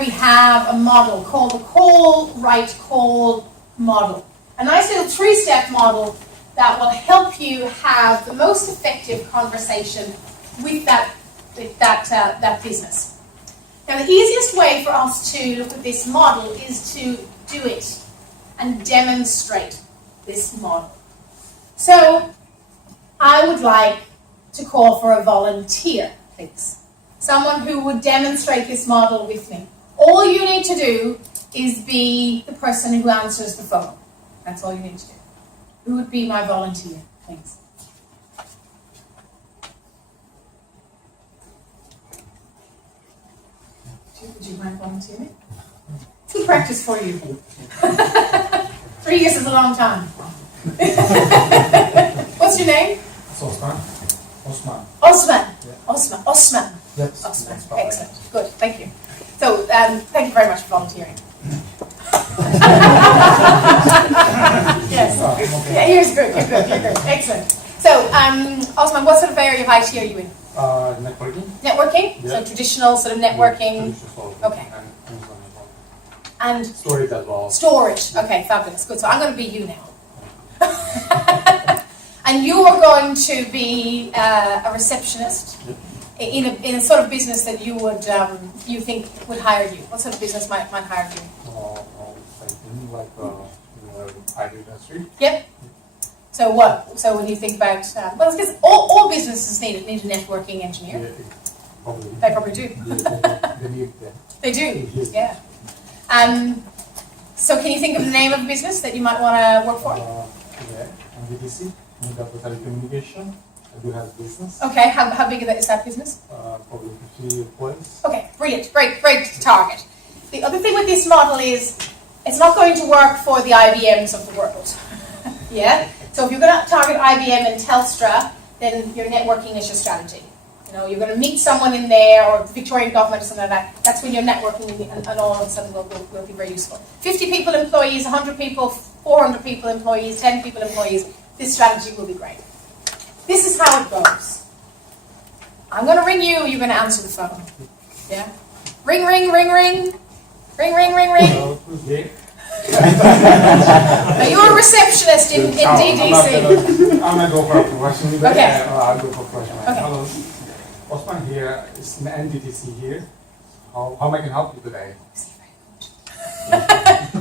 we have a model called the call, write, call model. A nice little 3-step model that will help you have the most effective conversation with that business. Now, the easiest way for us to look at this model is to do it and demonstrate this model. So, I would like to call for a volunteer, please. Someone who would demonstrate this model with me. All you need to do is be the person who answers the phone. That's all you need to do. Who would be my volunteer, please? Would you mind volunteering? Good practice for you. 3 years is a long time. What's your name? Osman. Osman. Osman. Yeah. Osman. Osman. Yes. Osman. Excellent. Good. Thank you. So, thank you very much for volunteering. Yes. Okay. Yeah, you're good. You're good. You're good. Excellent. So, Osman, what sort of area of IT are you in? Networking. Networking? Yeah. So traditional sort of networking. Okay. And Storage as well. storage. Okay, fabulous. Good. So I'm going to be you now. And you are going to be a receptionist in a sort of business that you would you think would hire you. What sort of business might hire you? Like IT industry. Yep. So what? So when you think about well, because all businesses need a networking engineer. Yeah, probably. They probably do. They need that. They do. Yeah. So can you think of the name of a business that you might want to work for? Yeah, MVDC, Mega Telecommunication. I do have business. Okay. How big is that business? Probably 50 employees. Okay. Brilliant. Great target. The other thing with this model is it's not going to work for the IBMs of the world. Yeah. So if you're going to target IBM and Telstra, then your networking is your strategy. You know, you're going to meet someone in there, or the Victorian government or something like that. That's when your networking and all of a sudden will be very useful. 50 people employees, 100 people, 400 people employees, 10 people employees. This strategy will be great. This is how it goes. I'm going to ring you. You're going to answer the phone. Yeah. Ring, ring, ring, ring. Ring, ring, ring, ring. Who's there? Now, you're a receptionist in DDC. I'm going to go for a question. Okay. I'll go for a question. Okay. Hello. Osman here. It's the NDTC here. How I can help you today?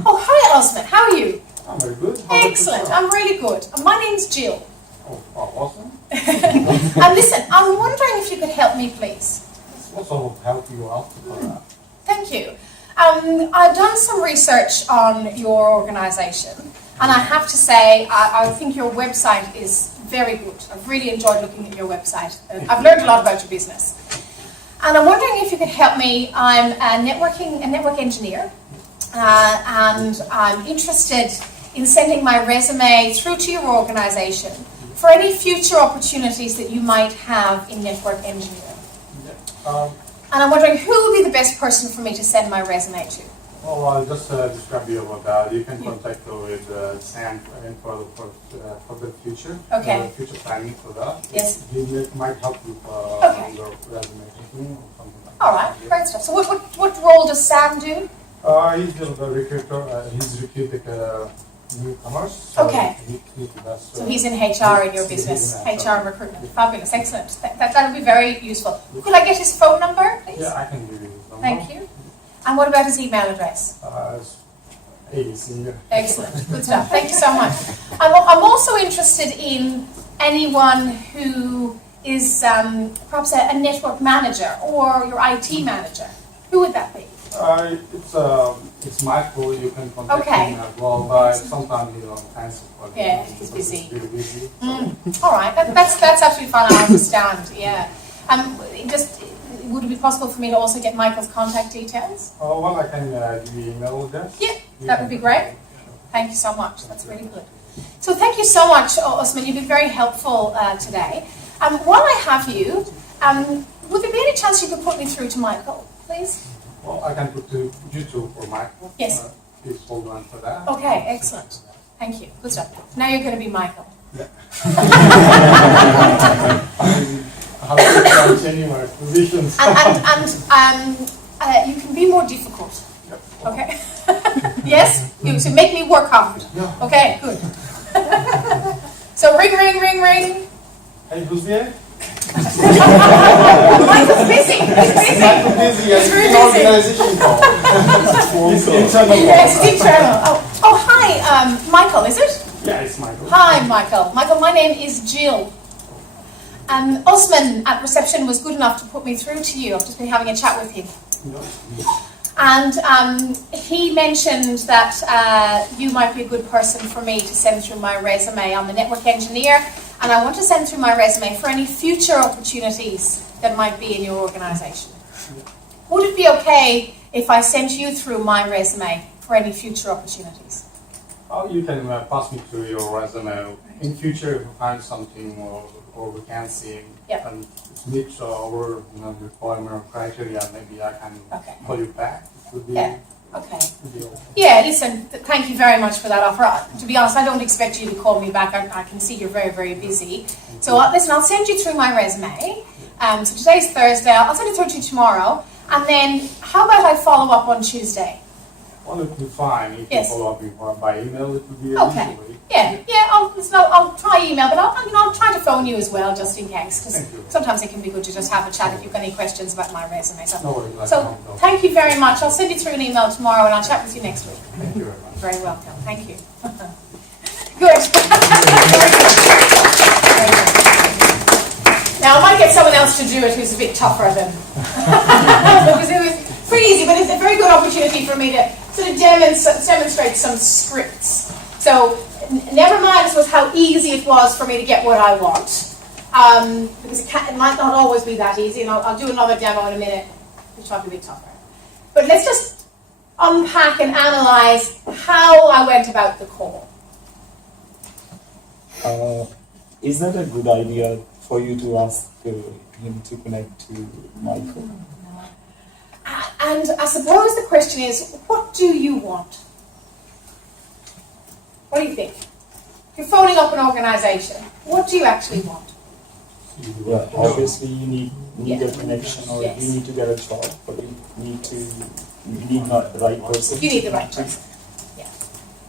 Oh, hi, Osman. How are you? I'm very good. How about Excellent. yourself? I'm really good. My name's Jill. Oh, awesome. And listen, I'm wondering if you could help me, please. What sort of help you out for that? Thank you. I've done some research on your organisation, and I have to say, I think your website is very good. I've really enjoyed looking at your website. I've learned a lot about your business. And I'm wondering if you could help me. I'm a network engineer, and I'm interested in sending my resume through to your organisation for any future opportunities that you might have in network engineering. Yeah. And I'm wondering who would be the best person for me to send my resume to? Well, I'll just describe you about that. You can contact with Sam for the future. Okay. Future planning for that. Yes. He might help you Okay. on your resume or something like All right, that. great stuff. So what role does Sam do? He's the recruiter. He's recruiting newcomers. So Okay. He does, So he's in HR in your business, HR recruitment. Fabulous, excellent. That would be very useful. Could I get his phone number, please? Yeah, I can give you his number. Thank you. And what about his email address? It's ABC. Excellent, good stuff. Thank you so much. I'm also interested in anyone who is perhaps a network manager or your IT manager. Who would that be? It's Michael. You can contact Okay. him as well, but sometimes he don't answer. For Yeah, him he's because busy. He's really busy. All right, that's absolutely fine. I understand. Yeah. Would it be possible for me to also get Michael's contact details? Oh, well, I can give you email address. Yeah, that would be great. Thank you so much. That's really good. So thank you so much, Osman. You've been very helpful today. While I have you, would there be any chance you could put me through to Michael, please? Well, I can put you two for Michael. Yes. Please hold on for that. Okay, excellent. Thank you. Good stuff. Now you're going to be Michael. Yeah. How to change my positions. And you can be more difficult Yes? You so make me work hard. Yeah. Okay, good. So ring, ring, ring, ring. Hey, who's there? Michael's busy. He's busy. Michael busy. He's very It's an busy. organization call. It's internal call. Yes, it's internal. Oh, hi, Michael, is it? Yeah, it's Michael. Hi, Michael. Michael, my name is Jill. And Osman at reception was good enough to put me through to you. I've just been having a chat with him. And he mentioned that you might be a good person for me to send through my resume. I'm a network engineer, and I want to send through my resume for any future opportunities that might be in your organization. Would it be okay if I sent you through my resume for any future opportunities? Oh, you can pass me through your resume. In future, if you find something or vacancy and it meets our requirement or criteria, maybe I can call you back. It would be, Okay. Yeah, listen, thank you very much for that offer. To be honest, I don't expect you to call me back. I can see you're very, very busy. So listen, I'll send you through my resume. So today's Thursday. I'll send it through to you tomorrow. And then how about I follow up on Tuesday? Well, it would be fine. If you follow up by email, it would be okay. easily. Yeah. I'll try email, but I'll try to phone you as well, just in case. Because sometimes it can be good to just have a chat if you've got any questions about my resume. So thank you very much. I'll send you through an email tomorrow, and I'll chat with you next week. Thank you very much. Very welcome. Thank you. Good. Very good. Very good. Now I might get someone else to do it who's a bit tougher than because it was pretty easy, but it's a very good opportunity for me to sort of demonstrate some scripts. So never mind was how easy it was for me to get what I want, because it might not always be that easy, and I'll do another demo in a minute, which might be a bit tougher. But let's just unpack and analyze how I went about the call. Is that a good idea for you to ask him to connect to Michael? And I suppose the question is, what do you want? What do you think? If you're phoning up an organisation, what do you actually want? Well, obviously you need a connection, or you need to get a job, but you need not the right person. You need the right person.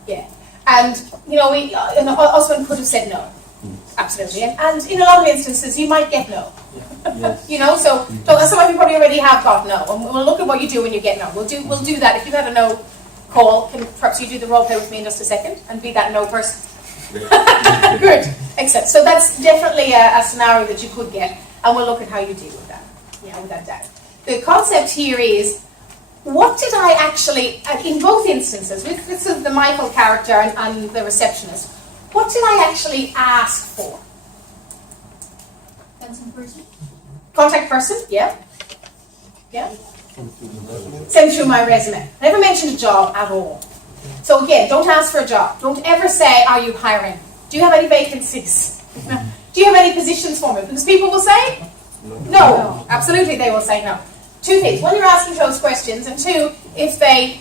Yeah. And Osman could have said no. Absolutely. And in a lot of instances, you might get no. Yes. So some of you probably already have got no. And we'll look at what you do when you get no. We'll do that. If you've had a no call, perhaps you do the role play with me in just a second and be that no person. Good. Excellent. So that's definitely a scenario that you could get, and we'll look at how you deal with that. With that doubt. The concept here is, what did I actually, in both instances, with the Michael character and the receptionist, what did I actually ask for? Contact person, yeah. Send through my resume. I never mentioned a job at all. So again, don't ask for a job. Don't ever say, are you hiring? Do you have any vacancies? Do you have any positions for me? Because people will say no. Absolutely, they will say no. Two things. One, you're asking those questions, and two, if they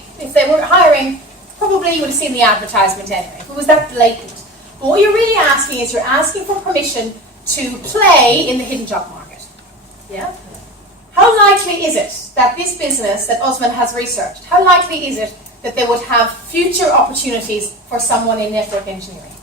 were hiring, probably you would have seen the advertisement anyway. If it was that blatant. But what you're really asking is, you're asking for permission to play in the hidden job market. Yeah? How likely is it that this business that Osman has researched, how likely is it that they would have future opportunities for someone in network engineering?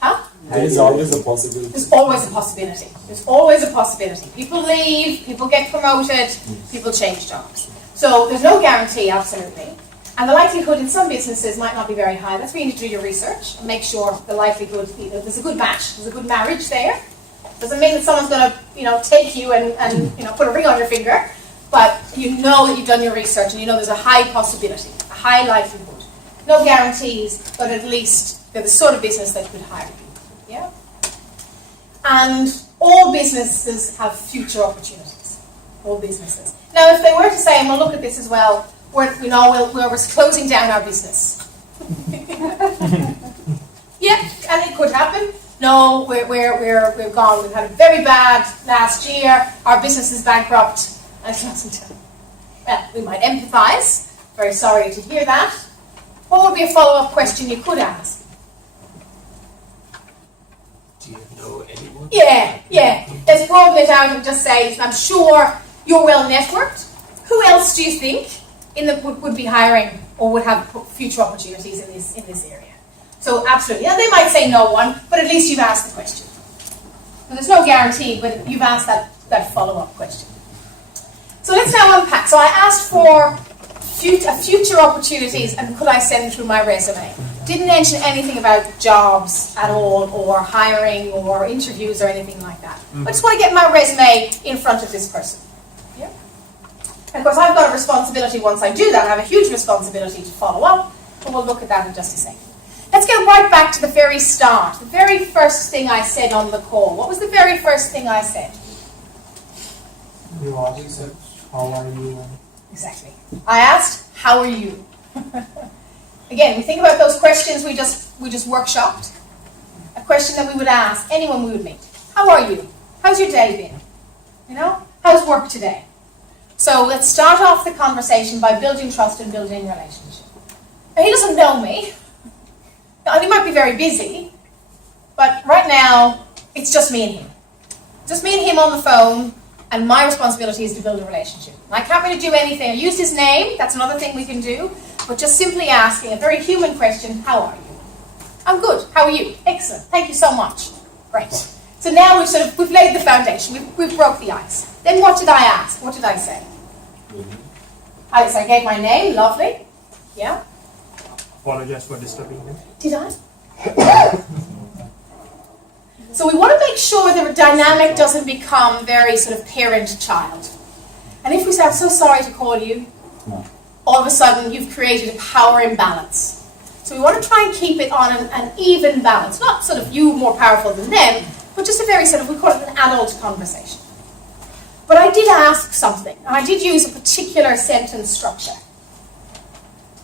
Huh? There is always a possibility. There's always a possibility. There's always a possibility. People leave, people get promoted, people change jobs. So there's no guarantee, absolutely. And the likelihood in some businesses might not be very high. That's where you need to do your research and make sure the likelihood, there's a good match, there's a good marriage there. Doesn't mean that someone's going to, take you and put a ring on your finger, but you know that you've done your research and you know there's a high possibility, a high likelihood. No guarantees, but at least they're the sort of business that could hire you. Yeah? And all businesses have future opportunities. All businesses. Now, if they were to say, and we'll look at this as well, we're closing down our business. Yeah, and it could happen. No, we're gone. We've had a very bad last year. Our business is bankrupt. Well, we might empathise. Very sorry to hear that. What would be a follow-up question you could ask? Do you know anyone Yeah. Let's broaden it out and just say, I'm sure you're well networked. Who else do you think would be hiring or would have future opportunities in this area? So absolutely. Now they might say no one, but at least you've asked the question. So there's no guarantee, but you've asked that follow-up question. So let's now unpack. So I asked for future opportunities and could I send through my resume. Didn't mention anything about jobs at all or hiring or interviews or anything like that. I just want to get my resume in front of this person. Yeah. And of course I've got a responsibility once I do that. I have a huge responsibility to follow up, but we'll look at that in just a second. Let's get right back to the very start. The very first thing I said on the call. What was the very first thing I said? You always said, how are you? Exactly. I asked, how are you? Again, we think about those questions we just workshopped. A question that we would ask anyone we would meet. How are you? How's your day been? You know, how's work today? So let's start off the conversation by building trust and building relationship. Now, he doesn't know me. Now, he might be very busy, but right now it's just me and him. Just me and him on the phone, and my responsibility is to build a relationship. I can't really do anything. I used his name, that's another thing we can do, but just simply asking a very human question, how are you? I'm good, how are you? Excellent, thank you so much. Great. So now we've laid the foundation, we've broke the ice. Then what did I ask? What did I say? I gave my name, lovely. Yeah? Apologize for disturbing you. Did I? So we want to make sure the dynamic doesn't become very sort of parent-child. And if we say, I'm so sorry to call you, all of a sudden you've created a power imbalance. So we want to try and keep it on an even balance. Not sort of you more powerful than them, but just a very sort of, we call it an adult conversation. But I did ask something, and I did use a particular sentence structure.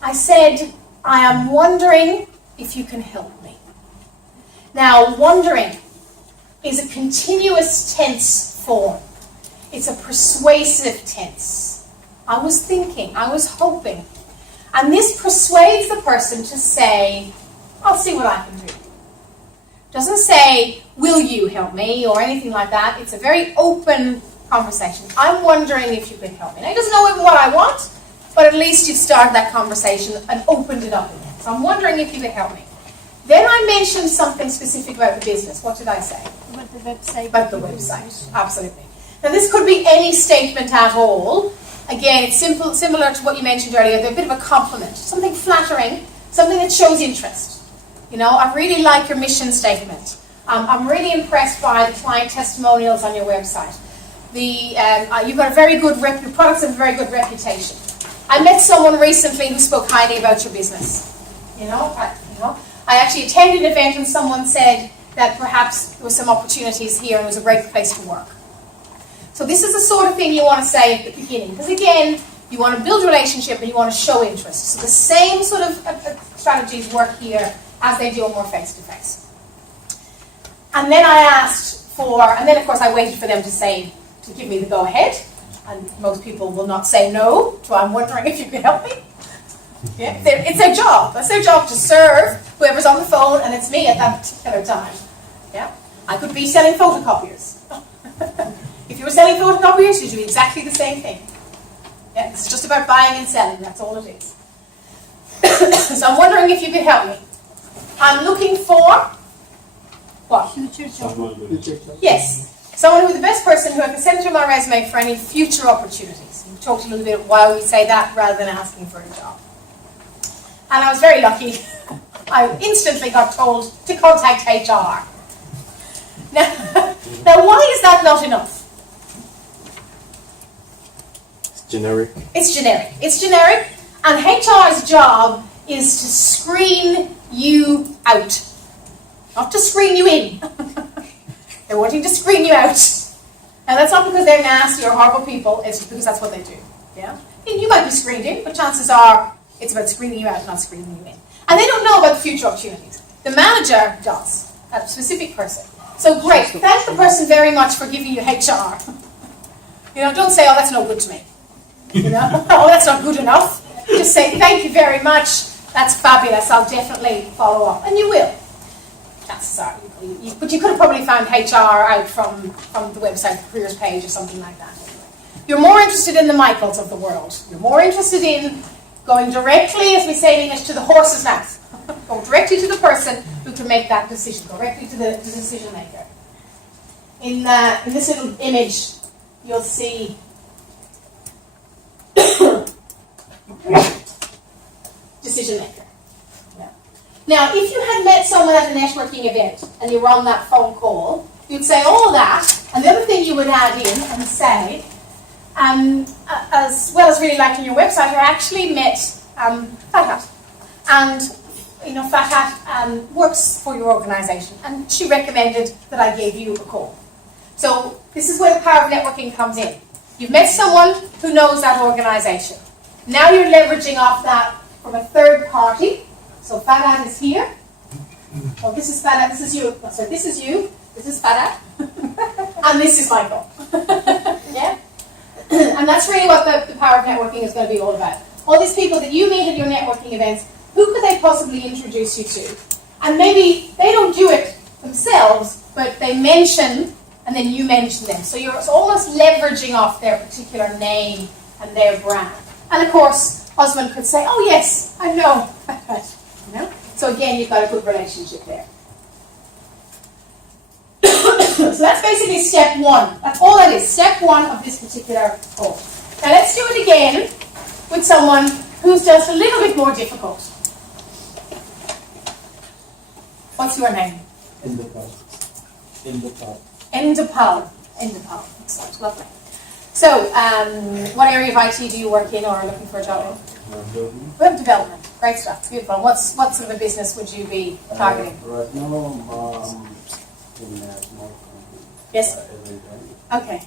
I said, I am wondering if you can help me. Now, wondering is a continuous tense form. It's a persuasive tense. I was thinking, I was hoping. And this persuades the person to say, I'll see what I can do. Doesn't say, will you help me, or anything like that. It's a very open conversation. I'm wondering if you can help me. Now, he doesn't know what I want, but at least you've started that conversation and opened it up again. So I'm wondering if you can help me. Then I mentioned something specific about the business. What did I say? About the website. About the website, absolutely. Now this could be any statement at all. Again, it's similar to what you mentioned earlier. They're a bit of a compliment, something flattering, something that shows interest. You know, I really like your mission statement. I'm really impressed by the client testimonials on your website. You've got a very good your products have a very good reputation. I met someone recently who spoke highly about your business. I actually attended an event and someone said that perhaps there were some opportunities here and it was a great place to work. So this is the sort of thing you want to say at the beginning. Because again, you want to build a relationship and you want to show interest. So the same sort of strategies work here as they do more face-to-face. And then I asked and then of course I waited for them to give me the go-ahead. And most people will not say no to I'm wondering if you can help me. Yeah, it's their job. That's their job to serve whoever's on the phone, and it's me at that particular time. Yeah, I could be selling photocopiers. If you were selling photocopiers, you'd do exactly the same thing. Yeah, it's just about buying and selling. That's all it is. So I'm wondering if you could help me. I'm looking for what? Future job. Yes. Someone who's the best person who I can send through my resume for any future opportunities. We talked a little bit about why we say that rather than asking for a job. And I was very lucky. I instantly got told to contact HR. Now why is that not enough? It's generic. It's generic. It's generic, and HR's job is to screen you out, not to screen you in. They're wanting to screen you out. And that's not because they're nasty or horrible people, it's because that's what they do. Yeah? And you might be screened in, but chances are it's about screening you out, not screening you in. And they don't know about the future opportunities. The manager does, that specific person. So great, thank the person very much for giving you HR. Don't say, oh, that's no good to me. Oh, that's not good enough. Just say, thank you very much, that's fabulous, I'll definitely follow up. And you will. That's sorry. But you could have probably found HR out from the website careers page or something like that. You're more interested in the Michaels of the world. You're more interested in going directly, as we say in English, to the horse's mouth. Go directly to the person who can make that decision. Go directly to the decision maker. In this little image, you'll see decision maker. Yeah. Now, if you had met someone at a networking event and you were on that phone call, you'd say all that, and the other thing you would add in and say, as well as really liking your website, I actually met Fathat. And Fathat works for your organisation, and she recommended that I gave you a call. So this is where the power of networking comes in. You've met someone who knows that organisation. Now you're leveraging off that from a third party. So Fathat is here. Oh, this is Fathat. This is you. Oh, sorry, this is you. This is Fathat. And this is Michael. Yeah? And that's really what the power of networking is going to be all about. All these people that you meet at your networking events, who could they possibly introduce you to? And maybe they don't do it themselves, but they mention, and then you mention them. So you're almost leveraging off their particular name and their brand. And of course, husband could say, oh yes, I know. So again, you've got a good relationship there. So that's basically step one. That's all that is, step one of this particular call. Now let's do it again with someone who's just a little bit more difficult. What's your name? Endopal. Endopal. Excellent, lovely. So, what area of IT do you work in or are looking for a job in? Web development. Great stuff. Beautiful. What sort of a business would you be targeting? Right now, in a small company. Yes. Okay.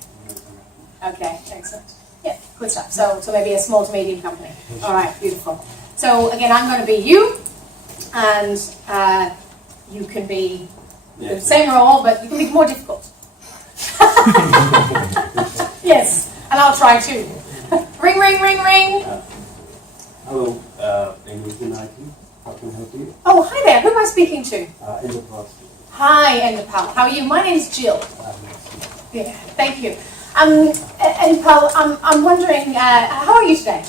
Okay. Excellent. Yeah. Good stuff. So maybe a small to medium company. All right. Beautiful. So again, I'm going to be you, and you can be the same role, but you can be more difficult. Yes. And I'll try too. Ring, ring, ring, ring. Hello, English IT. How can I help you? Oh, hi there. Who am I speaking to? Endopal. Hi, Endopal. How are you? My name's Jill. Yeah, thank you. Endopal, I'm wondering, how are you today?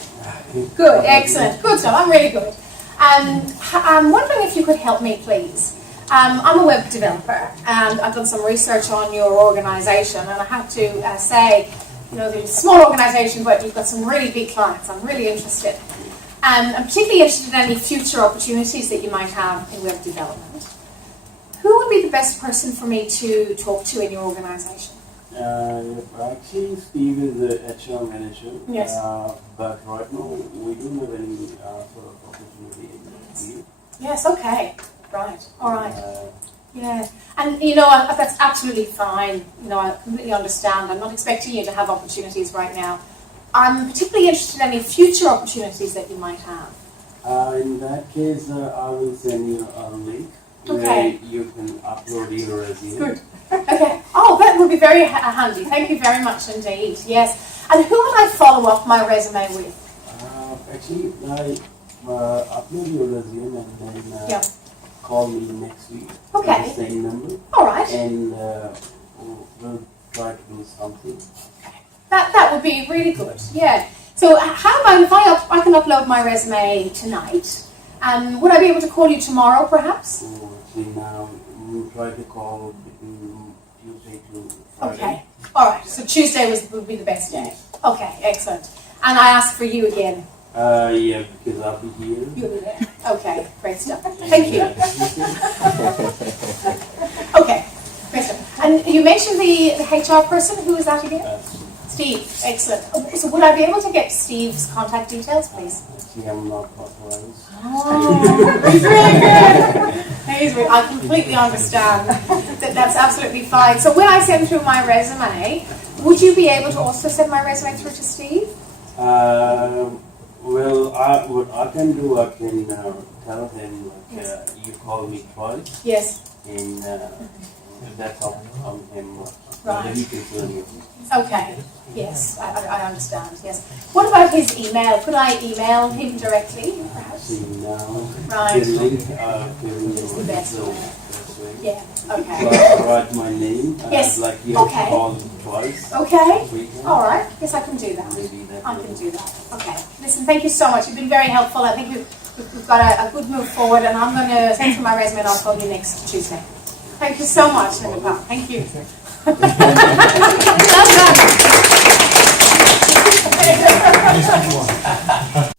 Good, excellent. Good stuff. I'm really good. I'm wondering if you could help me, please. I'm a web developer, and I've done some research on your organisation, and I have to say, they're a small organisation, but you've got some really big clients. I'm really interested. And I'm particularly interested in any future opportunities that you might have in web development. Who would be the best person for me to talk to in your organisation? Actually, Steve is the HR manager. Yes. But right now, we don't have any sort of opportunity in the field. Yes, okay. Right, all right. Yeah, and that's absolutely fine. I completely understand. I'm not expecting you to have opportunities right now. I'm particularly interested in any future opportunities that you might have. In that case, I will send you a link Okay. where you can upload your resume. Good. Okay. Oh, that would be very handy. Thank you very much indeed. Yes. And who would I follow up my resume with? Actually, I upload your resume and then Yeah. call me next week. Okay. With the same number. All right. And we'll try to do something. That would be really good. Yeah. So how about if I can upload my resume tonight? Would I be able to call you tomorrow, perhaps? So actually now we'll try to call between Tuesday to Friday. Okay. All right. So Tuesday would be the best day. Okay. Excellent. And I ask for you again. Yeah, because I'll be here. You'll be there. Okay. Great stuff. Thank you. Okay. Great stuff. And you mentioned the HR person. Who is that again? Steve. Excellent. Okay, so would I be able to get Steve's contact details, please? Actually, I'm not authorized. Oh, he's really good. He's really, I completely understand. That's absolutely fine. So when I send through my resume, would you be able to also send my resume through to Steve? Well, what I can do, I can tell him you call me twice, Yes. and that's up on him. Right. Then he can tell you. Okay. Yes, I understand. Yes. What about his email? Could I email him directly, perhaps? See now, Right. the link It's the best. so way. Yeah, So okay. I write my name, Yes, like you okay. call twice. Okay, Weekend. all right, yes, I can do that. Maybe that. I can do that. Okay. Listen, thank you so much. You've been very helpful. I think we've got a good move forward, and I'm going to send through my resume and I'll call you next Tuesday. Thank you so much, Linda. Thank you. Well done.